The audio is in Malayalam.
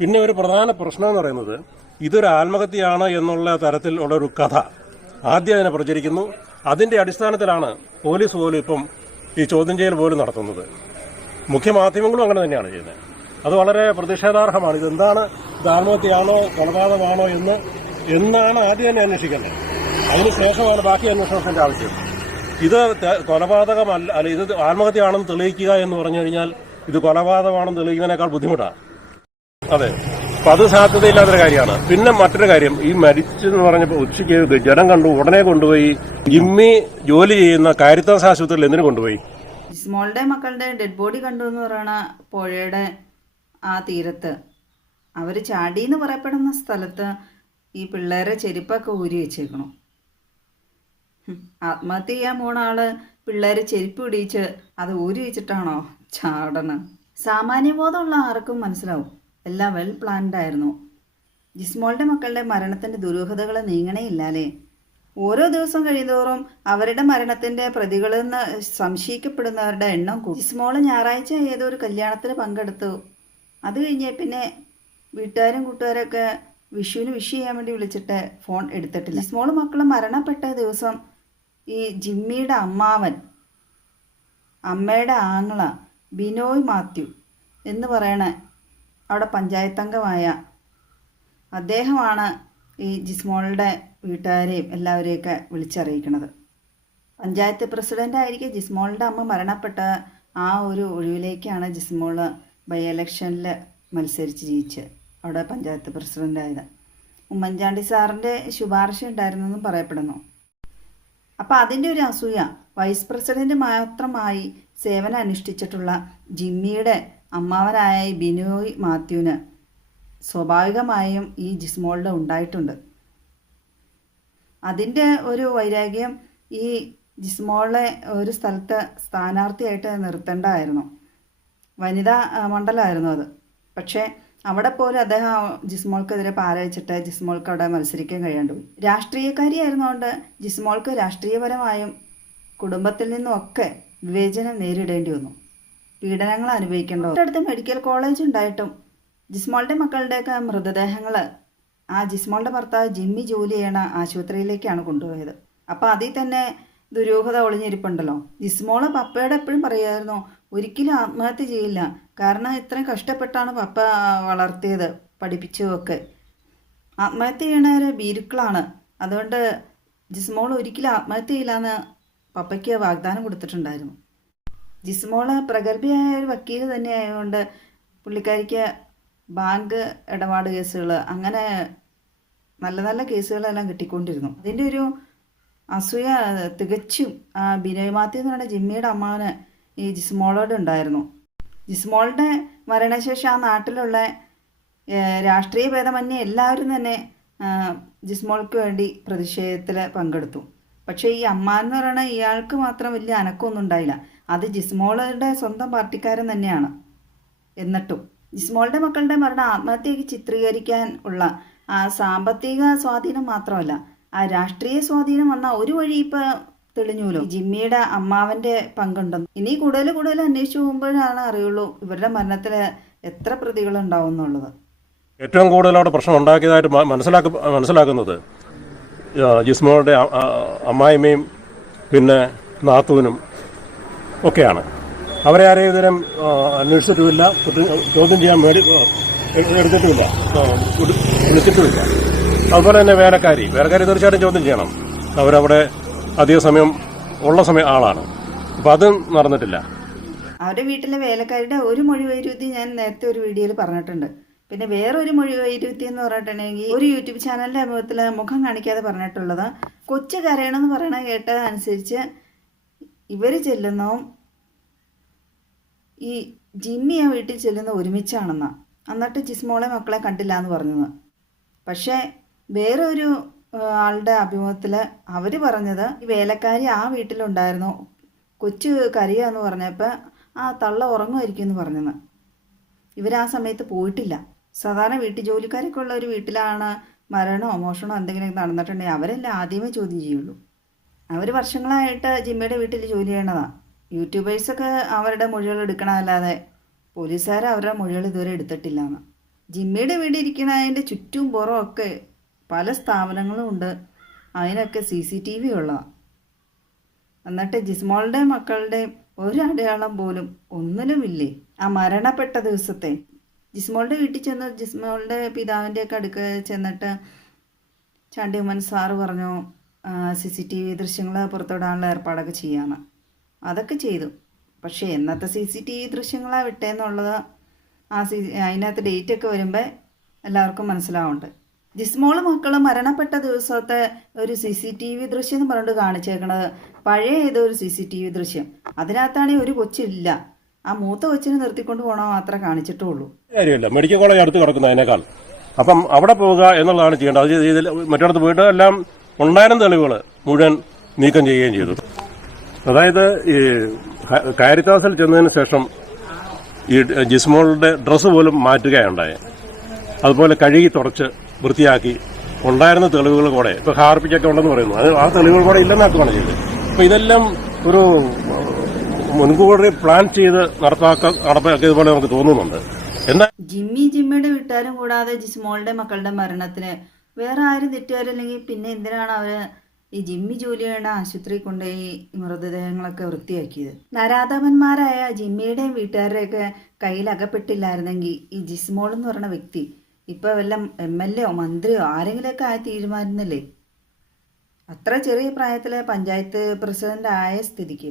പിന്നെ ഒരു പ്രധാന പ്രശ്നം എന്ന് പറയുന്നത് ഇതൊരു ആത്മഹത്യയാണ് എന്നുള്ള തരത്തിലുള്ള ഒരു കഥ ആദ്യം അതിനെ പ്രചരിക്കുന്നു. അതിന്റെ അടിസ്ഥാനത്തിലാണ് പോലീസ് പോലും ഇപ്പം ഈ ചോദ്യം ചെയ്യൽ പോലും നടത്തുന്നത്. മുഖ്യ മാധ്യമങ്ങളും അങ്ങനെ തന്നെയാണ് ചെയ്യുന്നത്. അത് വളരെ പ്രതിഷേധാർഹമാണ്. ഇതെന്താണ്? ഇത് ആത്മഹത്യയാണോ? കൊലപാതകമാണോ എന്ന് എന്നാണ് ആദ്യം തന്നെ അന്വേഷിക്കേണ്ടത്. അതിനുശേഷമാണ് ബാക്കി അന്വേഷണത്തിന്റെ ആവശ്യം. ഇത് കൊലപാതകമല്ല അല്ല ഇത് ആത്മഹത്യയാണെന്ന് തെളിയിക്കുക എന്ന് പറഞ്ഞു കഴിഞ്ഞാൽ ഇത് കൊലപാതകമാണെന്ന് തെളിയിക്കുന്നതിനേക്കാൾ ബുദ്ധിമുട്ടാണ് അതെ. അപ്പൊ അത് സാധ്യതയില്ലാത്തൊരു കാര്യമാണ്. പിന്നെ മറ്റൊരു കാര്യം ഈ മരിച്ചെന്ന് പറഞ്ഞപ്പോൾ ഉച്ചയ്ക്ക് ജനം കണ്ടു ഉടനെ കൊണ്ടുപോയി ജിമ്മി ജോലി ചെയ്യുന്ന കാരിത്താസ് ആശുപത്രിയിൽ എന്തിനു കൊണ്ടുപോയി? ഇസ്മോളുടെ മക്കളുടെ ഡെഡ് ബോഡി കണ്ടു എന്ന് പറയണ പുഴയുടെ ആ തീരത്ത്. അവർ ചാടി എന്ന് പറയപ്പെടുന്ന സ്ഥലത്ത് ഈ പിള്ളേരെ ചെരുപ്പൊക്കെ ഊരി വെച്ചേക്കണു. ആത്മഹത്യ ചെയ്യാൻ പോണ ആൾ പിള്ളേരെ ചെരുപ്പ് പിടിച്ച് അത് ഊരി വെച്ചിട്ടാണോ ചാടണം? സാമാന്യബോധമുള്ള ആർക്കും മനസ്സിലാവും. എല്ലാം വെൽ പ്ലാൻഡ് ആയിരുന്നു. ജിസ്മോളുടെ മക്കളുടെ മരണത്തിന്റെ ദുരൂഹതകൾ നീങ്ങണേയില്ലാലേ. ഓരോ ദിവസം കഴിയുന്തോറും അവരുടെ മരണത്തിന്റെ നിന്ന് സംശയിക്കപ്പെടുന്നവരുടെ എണ്ണം കൂടി. ജിസ്മോൾ ഞായറാഴ്ച ഏതോ ഒരു കല്യാണത്തിന് പങ്കെടുത്തു. അത് കഴിഞ്ഞ് പിന്നെ വീട്ടുകാരും കൂട്ടുകാരൊക്കെ വിഷുവിന് വിഷ് ചെയ്യാൻ വേണ്ടി വിളിച്ചിട്ട് ഫോൺ എടുത്തിട്ടില്ല. ജിസ്മോൾ മക്കൾ മരണപ്പെട്ട ദിവസം ഈ ജിമ്മിയുടെ അമ്മാവൻ അമ്മയുടെ ആങ്ങള ബിനോയ് മാത്യു എന്ന് പറയണ അവിടെ പഞ്ചായത്ത് അംഗമായ അദ്ദേഹമാണ് ഈ ജിസ്മോളുടെ വീട്ടുകാരെയും എല്ലാവരെയൊക്കെ വിളിച്ചറിയിക്കുന്നത്. പഞ്ചായത്ത് പ്രസിഡന്റ് ആയിരിക്കെ ജിസ്മോളുടെ അമ്മ മരണപ്പെട്ട ആ ഒരു ഒഴിവിലേക്കാണ് ജിസ്മോൾ ബൈ ഇലക്ഷനിൽ മത്സരിച്ച് ജയിച്ച് അവിടെ പഞ്ചായത്ത് പ്രസിഡന്റായത് ഉമ്മൻചാണ്ടി സാറിന്റെ ശുപാർശ ഉണ്ടായിരുന്നെന്നും പറയപ്പെടുന്നു. അപ്പോൾ അതിന്റെ ഒരു അസൂയ വൈസ് പ്രസിഡന്റ് മാത്രമായി സേവനം അനുഷ്ഠിച്ചിട്ടുള്ള ജിമ്മിയുടെ അമ്മാവനായ ബിനോയ് മാത്യുവിന് സ്വാഭാവികമായും ഈ ജിസ്മോളിൽ ഉണ്ടായിട്ടുണ്ട്. അതിന്റെ ഒരു വൈരാഗ്യം ഈ ജിസ്മോളെ ഒരു സ്ഥലത്ത് സ്ഥാനാർത്ഥിയായിട്ട് നിർത്തേണ്ടതായിരുന്നു. വനിതാ മണ്ഡലമായിരുന്നു അത്. പക്ഷേ അവിടെ പോലും അദ്ദേഹം ജിസ്മോൾക്കെതിരെ പാരവച്ചിട്ട് ജിസ്മോൾക്ക് അവിടെ മത്സരിക്കാൻ കഴിയാണ്ട് പോയി. രാഷ്ട്രീയക്കാരിയായിരുന്നുകൊണ്ട് ജിസ്മോൾക്ക് രാഷ്ട്രീയപരമായും കുടുംബത്തിൽ നിന്നുമൊക്കെ വിവേചനം നേരിടേണ്ടി വന്നു. പീഡനങ്ങൾ അനുഭവിക്കേണ്ടത്. അടുത്ത് മെഡിക്കൽ കോളേജ് ഉണ്ടായിട്ടും ജിസ്മോളുടെ മക്കളുടെയൊക്കെ മൃതദേഹങ്ങൾ ആ ജിസ്മോളുടെ ഭർത്താവ് ജിമ്മി ജോലി ചെയ്യണ ആശുപത്രിയിലേക്കാണ് കൊണ്ടുപോയത്. അപ്പോൾ അതിൽ തന്നെ ദുരൂഹത ഒളിഞ്ഞിരിപ്പുണ്ടല്ലോ. ജിസ്മോൾ പപ്പയോട് എപ്പോഴും പറയുമായിരുന്നു ഒരിക്കലും ആത്മഹത്യ ചെയ്യില്ല. കാരണം ഇത്രയും കഷ്ടപ്പെട്ടാണ് പപ്പ വളർത്തിയത് പഠിപ്പിച്ചതൊക്കെ. ആത്മഹത്യ ചെയ്യണവർ ഭീരുക്കളാണ്. അതുകൊണ്ട് ജിസ്മോൾ ഒരിക്കലും ആത്മഹത്യ ചെയ്യില്ല എന്ന് പപ്പയ്ക്ക് വാഗ്ദാനം കൊടുത്തിട്ടുണ്ടായിരുന്നു. ജിസ്മോൾ പ്രഗത്ഭയായ ഒരു വക്കീൽ തന്നെ ആയതുകൊണ്ട് പുള്ളിക്കാരിക്ക് ബാങ്ക് ഇടപാട് കേസുകൾ അങ്ങനെ നല്ല നല്ല കേസുകളെല്ലാം കിട്ടിക്കൊണ്ടിരുന്നു. അതിന്റെ ഒരു അസൂയ തികച്ചും ബിനോയ് മാത്യു എന്ന് പറയുന്ന ജിമ്മിയുടെ അമ്മാവന് ഈ ജിസ്മോളോട് ഉണ്ടായിരുന്നു. ജിസ്മോളുടെ മരണശേഷം ആ നാട്ടിലുള്ള രാഷ്ട്രീയ ഭേദമന്യേ എല്ലാവരും തന്നെ ജിസ്മോൾക്ക് വേണ്ടി പ്രതിഷേധത്തിൽ പങ്കെടുത്തു. പക്ഷേ ഈ അമ്മ എന്ന് പറയുന്ന ഇയാൾക്ക് മാത്രം വലിയ അനക്കമൊന്നും ഉണ്ടായില്ല. അത് ജിസ്മോളുടെ സ്വന്തം പാർട്ടിക്കാരൻ തന്നെയാണ്. എന്നിട്ടും ജിസ്മോളുടെ മക്കളുടെ മരണം ആത്മഹത്യയ്ക്ക് ചിത്രീകരിക്കാൻ ഉള്ള ആ സാമ്പത്തിക സ്വാധീനം മാത്രമല്ല ആ രാഷ്ട്രീയ സ്വാധീനം വന്ന ഒരു വഴി ഇപ്പൊ തെളിഞ്ഞൂലോ ജിമ്മിയുടെ അമ്മാവന്റെ പങ്കുണ്ടെന്ന്. ഇനി കൂടുതൽ കൂടുതൽ അന്വേഷിച്ചു പോകുമ്പോഴാണ് അറിയുള്ളൂ ഇവരുടെ മരണത്തിൽ എത്ര പ്രതികളുണ്ടാവും എന്നുള്ളത്. ഏറ്റവും കൂടുതൽ അവിടെ പ്രശ്നം ഉണ്ടാക്കിയതായിട്ട് മനസ്സിലാക്ക മനസ്സിലാക്കുന്നത് ജിസ്മോളുടെ അമ്മായിമ്മയും പിന്നെ നാത്തൂനും ഒക്കെയാണ്. അവരെ ആരെയും ഇതുവരെ അന്വേഷിച്ചിട്ടുമില്ല. ചോദ്യം ചെയ്യാൻ മേടി എടുത്തിട്ടുമില്ല. വിളിച്ചിട്ടുമില്ല. അതുപോലെ തന്നെ വേലക്കാരി. വേലക്കാരി തീർച്ചയായിട്ടും ചോദ്യം ചെയ്യണം. അവരവിടെ അധിക സമയം ഉള്ള സമയം ആളാണ്. അപ്പം അതും നടന്നിട്ടില്ല. അവരുടെ വീട്ടിലെ വേലക്കാരുടെ ഒരു മൊഴി വൈരുദ്ധ്യം ഞാൻ നേരത്തെ ഒരു വീഡിയോയിൽ പറഞ്ഞിട്ടുണ്ട്. പിന്നെ വേറൊരു മൊഴി വൈരുദ്ധ്യം എന്ന് പറഞ്ഞിട്ടുണ്ടെങ്കിൽ ഒരു യൂട്യൂബ് ചാനലിന്റെ അഭിമുഖത്തിൽ മുഖം കാണിക്കാതെ പറഞ്ഞിട്ടുള്ളത്. കൊച്ചു കരയണമെന്ന് പറയണ കേട്ടത് അനുസരിച്ച് ഇവർ ചെല്ലുന്നതും ഈ ജിമ്മി ആ വീട്ടിൽ ചെല്ലുന്ന ഒരുമിച്ചാണെന്നാ. എന്നിട്ട് ജിസ്മോളെ മക്കളെ കണ്ടില്ല എന്ന് പറഞ്ഞത്. പക്ഷേ വേറെ ഒരു ആളുടെ അഭിമുഖത്തിൽ അവർ പറഞ്ഞത് ഈ വേലക്കാരി ആ വീട്ടിലുണ്ടായിരുന്നു കൊച്ചു കരയുക എന്ന് പറഞ്ഞപ്പോൾ ആ തള്ള ഉറങ്ങുമായിരിക്കും എന്ന് പറഞ്ഞത്. ഇവരാ സമയത്ത് പോയിട്ടില്ല. സാധാരണ വീട്ടു ജോലിക്കാരൊക്കെ ഉള്ള ഒരു വീട്ടിലാണ് മരണമോ മോഷണമോ എന്തെങ്കിലും നടന്നിട്ടുണ്ടെങ്കിൽ അവരെല്ലാം ആദ്യമേ ചോദ്യം ചെയ്യുള്ളൂ. അവർ വർഷങ്ങളായിട്ട് ജിമ്മയുടെ വീട്ടിൽ ജോലി ചെയ്യണതാണ് യൂട്യൂബേഴ്സൊക്കെ അവരുടെ മൊഴികൾ എടുക്കണമല്ലാതെ പോലീസുകാർ അവരുടെ മൊഴികൾ ഇതുവരെ എടുത്തിട്ടില്ല എന്ന് ജിമ്മിയുടെ വീട് ഇരിക്കണതിന്റെ ചുറ്റും പുറം ഒക്കെ പല സ്ഥാപനങ്ങളും ഉണ്ട്. അതിനൊക്കെ സി സി ടി വി ഉള്ളതാണ് എന്നിട്ട് ജിസ്മോളുടെ മക്കളുടെയും ഒരു അടയാളം പോലും ഒന്നിനുമില്ലേ? ആ മരണപ്പെട്ട ദിവസത്തെ. ജിസ്മോളുടെ വീട്ടിൽ ചെന്ന് ജിസ്മോളുടെ പിതാവിന്റെ ഒക്കെ അടുക്ക ചെന്നിട്ട് ചാണ്ടിയമ്മൻ സാറ് പറഞ്ഞു സി സി ടി വി ദൃശ്യങ്ങൾ പുറത്തുവിടാനുള്ള ഏർപ്പാടൊക്കെ ചെയ്യാമെന്ന് അതൊക്കെ ചെയ്തു. പക്ഷേ എന്നത്തെ സി സി ടി വി ദൃശ്യങ്ങളാണ് വിട്ടേന്നുള്ളത്? ആ സി അതിനകത്ത് ഡേറ്റ് ഒക്കെ വരുമ്പോൾ എല്ലാവർക്കും മനസ്സിലാവുന്നുണ്ട് ജിസ്മോൾ മക്കൾ മരണപ്പെട്ട ദിവസത്തെ ഒരു സി സി ടി വി ദൃശ്യം എന്ന് പറഞ്ഞിട്ട് കാണിച്ചേക്കണത് പഴയ ഏതോ ഒരു സി സി ടി വി ദൃശ്യം. അതിനകത്താണെങ്കിൽ ഒരു കൊച്ചില്ല. ആ മൂത്ത കൊച്ചിനെ നിർത്തിക്കൊണ്ട് പോകണോ മാത്രമേ കാണിച്ചിട്ടുള്ളൂ. കാര്യമില്ല. മെഡിക്കൽ കോളേജ് അടുത്ത് കിടക്കുന്ന അപ്പം അവിടെ പോവുക എന്നുള്ളതാണ് ചെയ്യേണ്ടത്. അത് ചെയ്തില്ല മറ്റിടത്ത് പോയിട്ട് എല്ലാം ഉണ്ടായിരുന്ന തെളിവുകൾ മുഴുവൻ നീക്കം ചെയ്യുകയും ചെയ്തു. അതായത് ഈ കാരിത്താസിൽ ചെന്നതിന് ശേഷം ഈ ജിസ്മോളുടെ ഡ്രസ്സ് പോലും മാറ്റുകയുണ്ടായി. അതുപോലെ കഴുകി തുടച്ച് വൃത്തിയാക്കി ഉണ്ടായിരുന്ന തെളിവുകൾ കൂടെ ഇപ്പൊ ഹാർപ്പിക്കൊക്കെ ഉണ്ടെന്ന് പറയുന്നു. അത് ആ തെളിവുകൾ കൂടെ ഇല്ലെന്നാക്കുകയാണ് ചെയ്തത്. അപ്പൊ ഇതെല്ലാം ഒരു മുൻകൂടി പ്ലാൻ ചെയ്ത് നടപ്പാക്ക നടപ്പാക്കിയത് പോലെ നമുക്ക് തോന്നുന്നുണ്ട്. എന്താ ജിമ്മി ജിമ്മിയുടെ വീട്ടുകാരും കൂടാതെ ജിസ്മോളുടെ മക്കളുടെ മരണത്തിന് വേറെ ആരും തെറ്റുകാരില്ലെങ്കിൽ പിന്നെ എന്തിനാണ് അവർ ഈ ജിമ്മി ജോലി ചെയ്യണ ആശുപത്രി കൊണ്ടുപോയി ഈ മൃതദേഹങ്ങളൊക്കെ വൃത്തിയാക്കിയത്. നരാധവന്മാരായ ജിമ്മിയുടെയും വീട്ടുകാരുടെയൊക്കെ കയ്യിൽ അകപ്പെട്ടില്ലായിരുന്നെങ്കിൽ ഈ ജിസ്മോൾ എന്ന് പറയുന്ന വ്യക്തി ഇപ്പൊ വല്ല എം എൽ എയോ മന്ത്രിയോ ആരെങ്കിലുമൊക്കെ ആയി തീരുമാനിക്കുന്നില്ലേ അത്ര ചെറിയ പ്രായത്തിലെ പഞ്ചായത്ത് പ്രസിഡന്റ് ആയ സ്ഥിതിക്ക്.